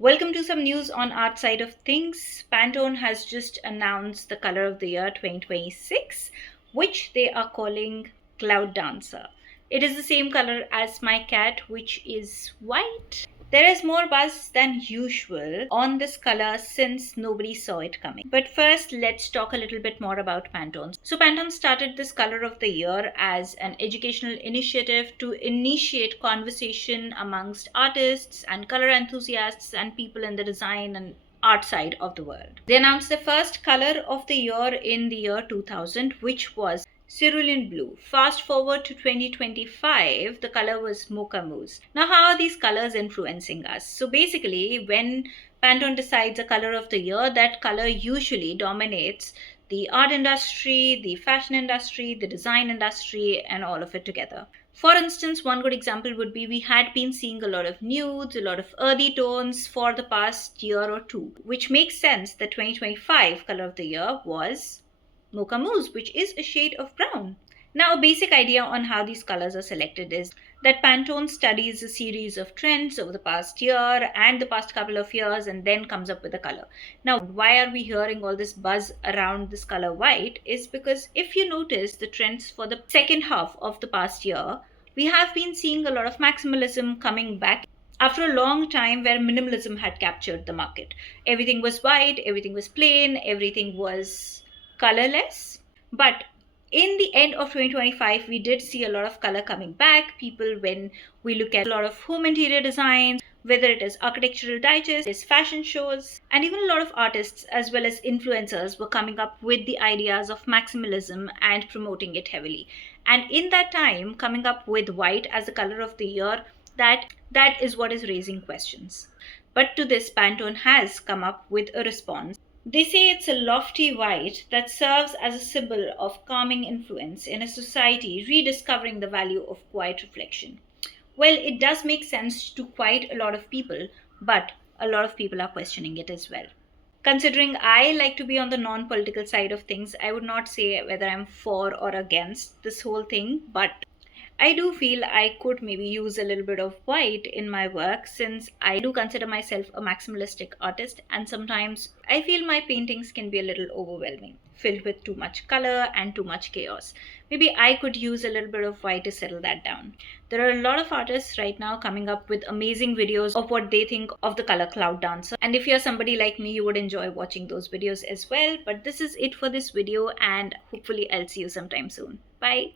Welcome to some news on art side of things. Pantone has just announced the color of the year 2026, which they are calling Cloud Dancer. It is the same color as my cat, which is white. There is more buzz than usual on this color since nobody saw it coming. But first, let's talk a little bit more about Pantone. So, Pantone started this color of the year as an educational initiative to initiate conversation amongst artists and color enthusiasts and people in the design and art side of the world. They announced the first color of the year in the year 2000, which was cerulean blue. Fast forward to 2025, the color was mocha mousse. Now, how are these colors influencing us? So, basically, when Pantone decides a color of the year, that color usually dominates the art industry, the fashion industry, the design industry, and all of it together. For instance, one good example would be we had been seeing a lot of nudes, a lot of earthy tones for the past year or two, which makes sense that 2025 color of the year was mocha mousse, which is a shade of brown. Now, a basic idea on how these colors are selected is that Pantone studies a series of trends over the past year and the past couple of years and then comes up with a color. Now, why are we hearing all this buzz around this color white? Is because if you notice the trends for the second half of the past year, we have been seeing a lot of maximalism coming back after a long time where minimalism had captured the market. Everything was white, everything was plain, everything was colorless. But in the end of 2025, we did see a lot of color coming back. People, when we look at a lot of home interior designs, whether it is architectural digests, fashion shows, and even a lot of artists as well as influencers were coming up with the ideas of maximalism and promoting it heavily. And in that time, coming up with white as the color of the year, that is what is raising questions. But to this, Pantone has come up with a response. They say it's a lofty white that serves as a symbol of calming influence in a society rediscovering the value of quiet reflection. Well, it does make sense to quite a lot of people, but a lot of people are questioning it as well. Considering I like to be on the non political side of things, I would not say whether I'm for or against this whole thing, but I do feel I could maybe use a little bit of white in my work since I do consider myself a maximalistic artist, and sometimes I feel my paintings can be a little overwhelming, filled with too much color and too much chaos. Maybe I could use a little bit of white to settle that down. There are a lot of artists right now coming up with amazing videos of what they think of the color Cloud Dancer. And if you're somebody like me, you would enjoy watching those videos as well. But this is it for this video, and hopefully I'll see you sometime soon. Bye.